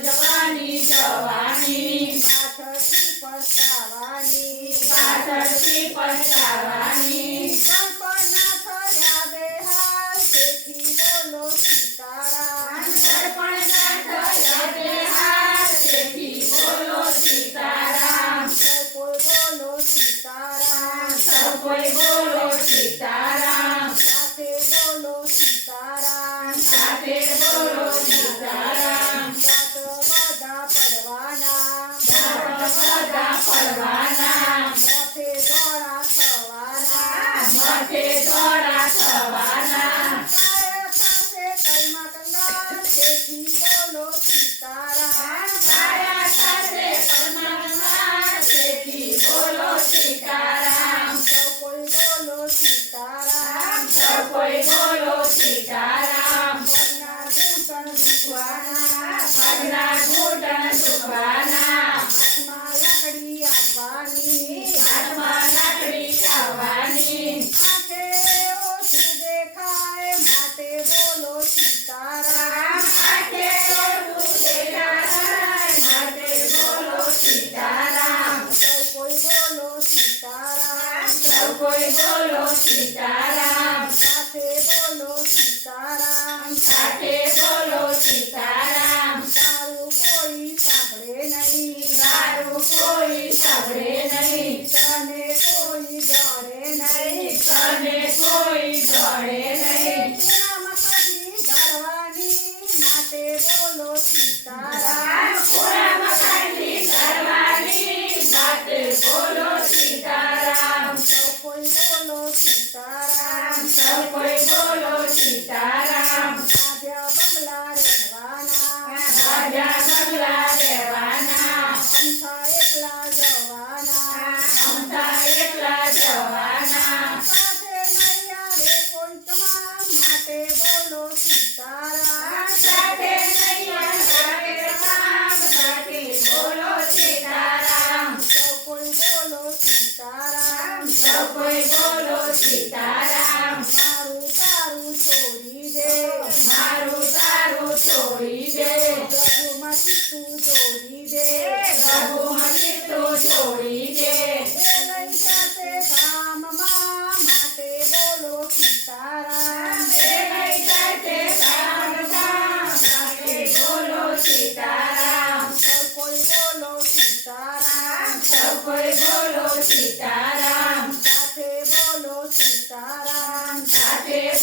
જવાની જવાની. પાછળથી પસ્તાવાની. પાછળથી પસ્તાવાની. કલ્પના થયા બેહાલ તેથી બોલો સીતારા કલ્પના થયા બેહાલ તેથી બોલો Spotify. બોલો સીતારામ. સાથે બોલો સીતારામ. સાથે બોલો સીતારામ. તારું કોઈ સાંભળે નહીં. તારું કોઈ સાંભળે નહીં. તને કોઈ ડરે નહીં. તને કોઈ ડરે નહીં. રામ કદી ડરવાની માટે બોલો સીતારામ. રામ કદી ડરવાની માટે બોલો કોઈ બોલો સીતારામ. સાથે બોલો સીતારામ. સાથે